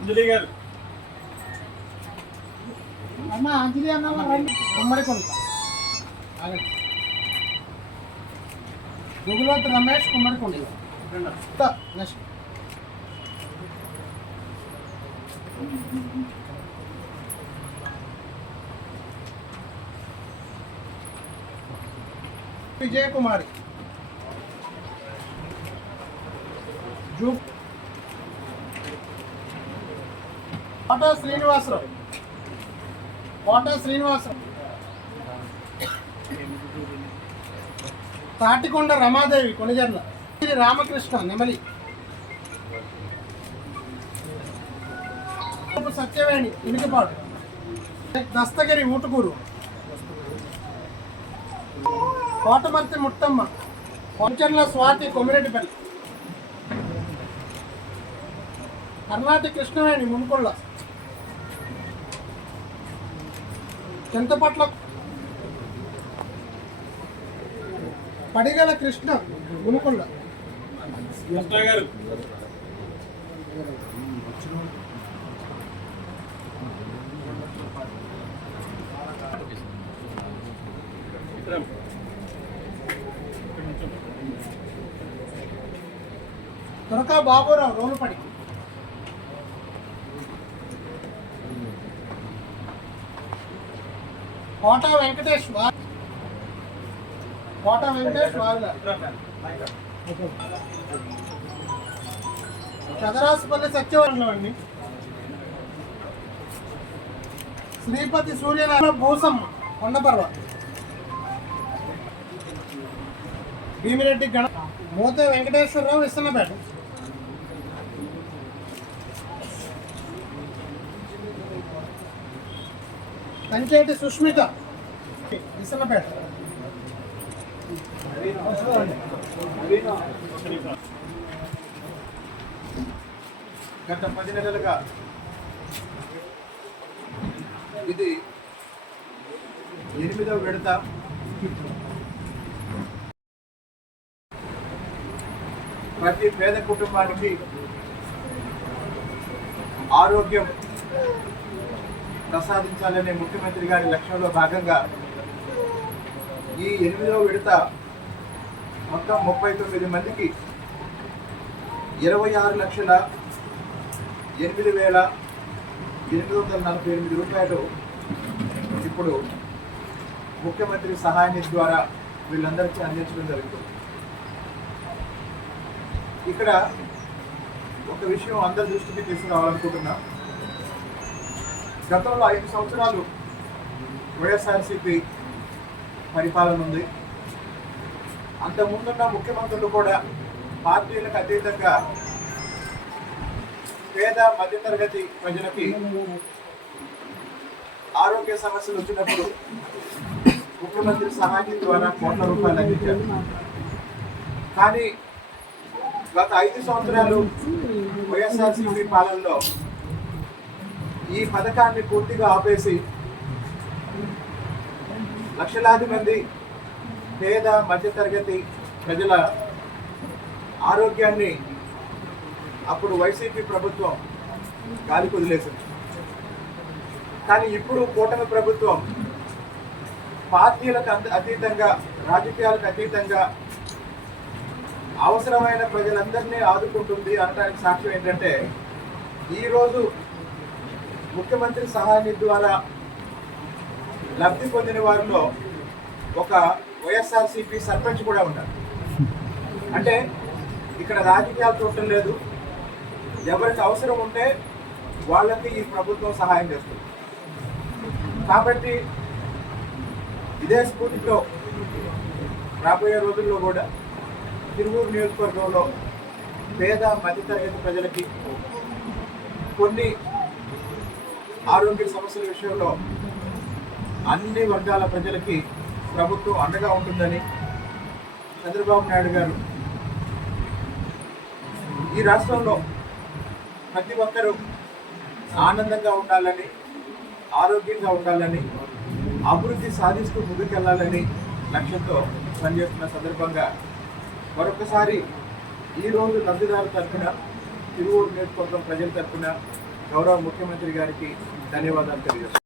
అంజలి గారు. అమ్మ అంజలి అన్న రండి. ఉమ్మడి కొడుక. గుగులోత్ రమేష్ కుమ్మడి కొండ నెక్స్ట్. విజయకుమారి. జూ కోట శ్రీనివాసరావు. కోట శ్రీనివాసరావు. తాటికొండ రమాదేవి కొనిజర్ల. శ్రీ రామకృష్ణ నెమలి. సత్యవేణి ఇనికిపాడు. దస్తగిరి ఊటుకూరు. కోటమర్తి ముట్టమ్మ కొంచెర్ల స్వాతి కొమిరెడ్డిపల్లి. కర్ణాటక కృష్ణవేణి మునుకొండ చింతపట్ల పడిగల కృష్ణ విక్రమ్. దొరక బాబురావు రోలుపడి కోట వెంకటేష్ కోట వెంకటేష్ చదరాసుపల్లి సత్యవరంలో అండి శ్రీపతి సూర్యనారాయణ భూసమ్మ కొండపర్వ. భీమిరెడ్డి గణ మూత వెంకటేశ్వరరావు ఇస్తున్నపేట కంచేటి సుష్మిత. విసనపేట. గత పది నెలలుగా ఇది ఎనిమిదవ విడత. ప్రతి పేద కుటుంబానికి ఆరోగ్యం ప్రసాదించాలనే ముఖ్యమంత్రి గారి లక్ష్యంలో భాగంగా ఈ ఎనిమిదవ విడత మొత్తం ముప్పై తొమ్మిది మందికి ఇరవై ఆరు లక్షల ఎనిమిది వేల ఎనిమిది వందల నలభై ఎనిమిది రూపాయలు ఇప్పుడు ముఖ్యమంత్రి సహాయ నిధి ద్వారా వీళ్ళందరికీ అందించడం జరుగుతుంది. ఇక్కడ ఒక విషయం అందరి దృష్టికి తీసుకురావాలనుకుంటున్నా. గతంలో ఐదు సంవత్సరాలు వైఎస్ఆర్సీపీ పరిపాలన ఉంది. అంతకుముందున్న ముఖ్యమంత్రులు కూడా పార్టీలకు అతీతంగా పేద మధ్యతరగతి ప్రజలకి ఆరోగ్య సమస్యలు వచ్చినప్పుడు ముఖ్యమంత్రి సహాయం ద్వారా కోట్ల రూపాయలు అందించారు. కానీ గత ఐదు సంవత్సరాలు వైఎస్ఆర్సీపీ పాలనలో ఈ పథకాన్ని పూర్తిగా ఆపేసి లక్షలాది మంది పేద మధ్యతరగతి ప్రజల ఆరోగ్యాన్ని అప్పుడు వైసీపీ ప్రభుత్వం గాలి కుదిలేసింది కానీ ఇప్పుడు కూటమి ప్రభుత్వం పార్టీలకు అతీతంగా రాజకీయాలకు అతీతంగా అవసరమైన ప్రజలందరినీ ఆదుకుంటుంది అనడానికి సాక్ష్యం ఏంటంటే ఈరోజు ముఖ్యమంత్రి సహాయ నిధి ద్వారా లబ్ధి పొందిన వారిలో ఒక వైఎస్ఆర్సీపీ సర్పంచ్ కూడా ఉన్నారు. అంటే ఇక్కడ రాజకీయాలు చూడటం లేదు. ఎవరికి అవసరం ఉంటే వాళ్ళకి ఈ ప్రభుత్వం సహాయం చేస్తుంది. కాబట్టి ఇదే స్ఫూర్తితో రాబోయే రోజుల్లో కూడా తిరువూరు నియోజకవర్గంలో పేద మధ్యతరగతి ప్రజలకి కొన్ని ఆరోగ్య సమస్యల విషయంలో అన్ని వర్గాల ప్రజలకి ప్రభుత్వం అండగా ఉంటుందని చంద్రబాబు నాయుడు గారు ఈ రాష్ట్రంలో ప్రతి ఒక్కరూ ఆనందంగా ఉండాలని ఆరోగ్యంగా ఉండాలని అభివృద్ధి సాధిస్తూ ముందుకెళ్ళాలని లక్ష్యంతో పనిచేస్తున్న సందర్భంగా మరొకసారి ఈరోజు లబ్ధిదారు తరఫున తిరువూరు నియోజకవర్గం ప్రజల తరఫున గౌరవ ముఖ్యమంత్రి గారికి ధన్యవాదాలు తెలియజేస్తున్నాను.